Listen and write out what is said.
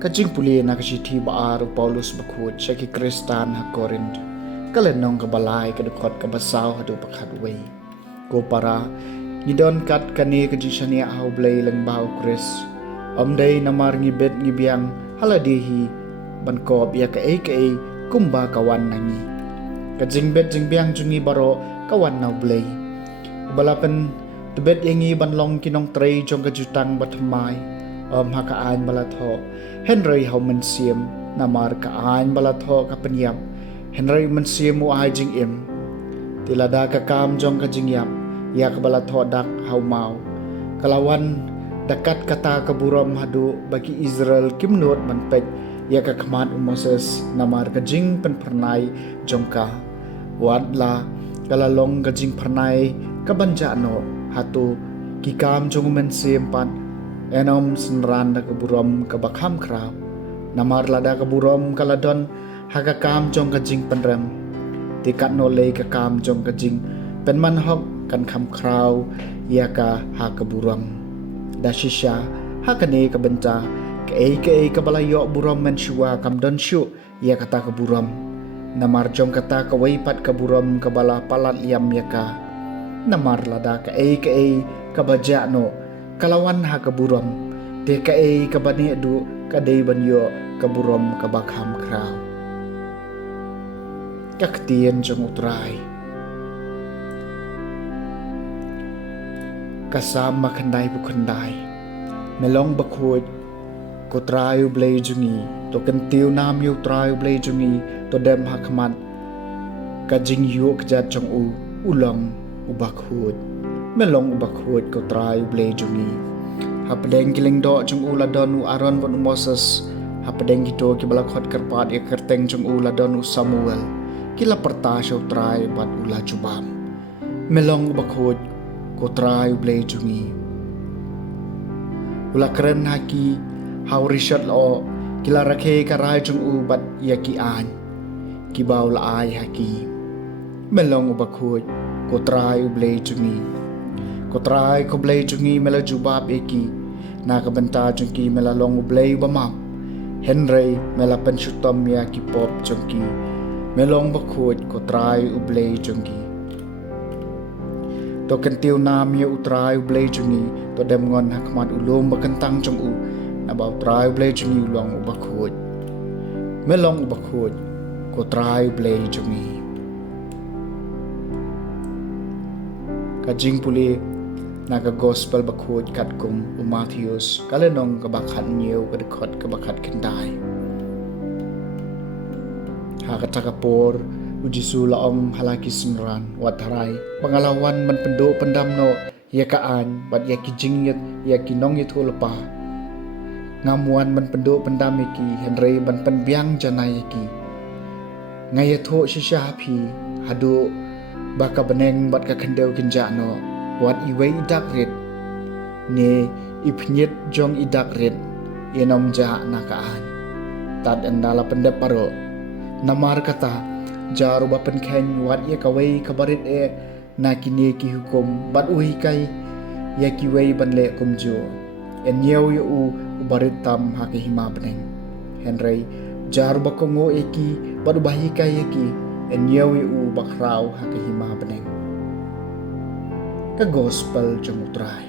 Kajing puli na kasiti baar Paulus bakut syaki Kristan ha Korint kalenong kabalay kadukot kabasaw hadu pakadway ko para nidon kat kani kajing syania haublay lang bahaw Kris amday namar ngibet ngibiyang haladihi bankob ya ka kumba kawan nangi kajing bet jingbiyang jungi baro kawan naublay balapan tebet yangi banlong kinong tray jong kajutang batmay hakaan balatho Henry hau mensiam namar kaan balatho kapanyam Henry mensiam mu ajing im tilada kakam jong kajingyam ya kabalatho dak hau mau kalawan dekat kata kaburam hadu bagi Israel kimnut manpek ya kakamat Moses namar kajing penpernai jongka wadla kalalong kajing pernai kabanjano hatu kikam jong mensiam pan enom senran da keburom kebakham kraw namar lada keburom kaladon hakakam jong kajing penrem tikat nolei kakam jong kajing penman hok kan kham kraw yaka ha keburom da shisha hakane kebenca ke kabalayo burom menshua kam don shu ya kata keburom namar jong kata kawai pat keburom kabala palat liam yaka namar lada ke kabajano kalawan ha kaburam DKA kabani du kadai banyo kaburam kabakham kraw kaktien jong utray kasam makandai bukandai melong bakhut ko trayu blay jungi to kentiu nam yu trayu blay jungi to dem hakmat kajing yu kjat jong ulong ubakhut melong ubakhut ko trayu blay jungi hapadeng kiling do jong uladon Aaron von Moses hapadeng hito kibalakot karpat ya kerteng jong uladon Samuel kila pertasyo tray bat ula jubam melong ubakhut ko trayu blay jungi ula keren haki hau rishat lo kila rakhe karay jong ubat yaki an kibaw laay haki melong ubakhut ko trayu blay jungi Kotray ko blay jungi mela jubab eki nakabanta jungki mela long blay bamam Henry mela penshutom ya ki pop jungki melong bakhut kotray ublay jungki to kentiu nam ya utray ublay jungi to dem ngon hakmat ulum bakentang jung u nabaw tray ublay jungi long ubakhut melong ubakhut kotray ublay jungi kajing puli naga gospel bakhut katkum Matthews kalenong kabakhat niyo kadekot kabakhat kendai hakatakapor ujisu laong halaki sunran watharai pangalawan manpendo pendamno yakaan bat yaki jingyat yaki nong itu lepa ngamuan manpendo pendam yaki Henry ban penbiang janai yaki ngayatho shishapi hadu baka beneng bat ka kendeu kinjano wat iway idakrit ni ipnyet jong idakrit yenom ja nakaan tad endala pendep paro namar kata jaru bapen ken wat ye kawai kabarit nakini ki hukum bat uhi kai ya kiway banle kumjo en yew yu barit tam haki hima beneng Henry jaru bakongo eki bat ubahi kai eki en yew yu bakraw haki hima beneng ka gospel jumutray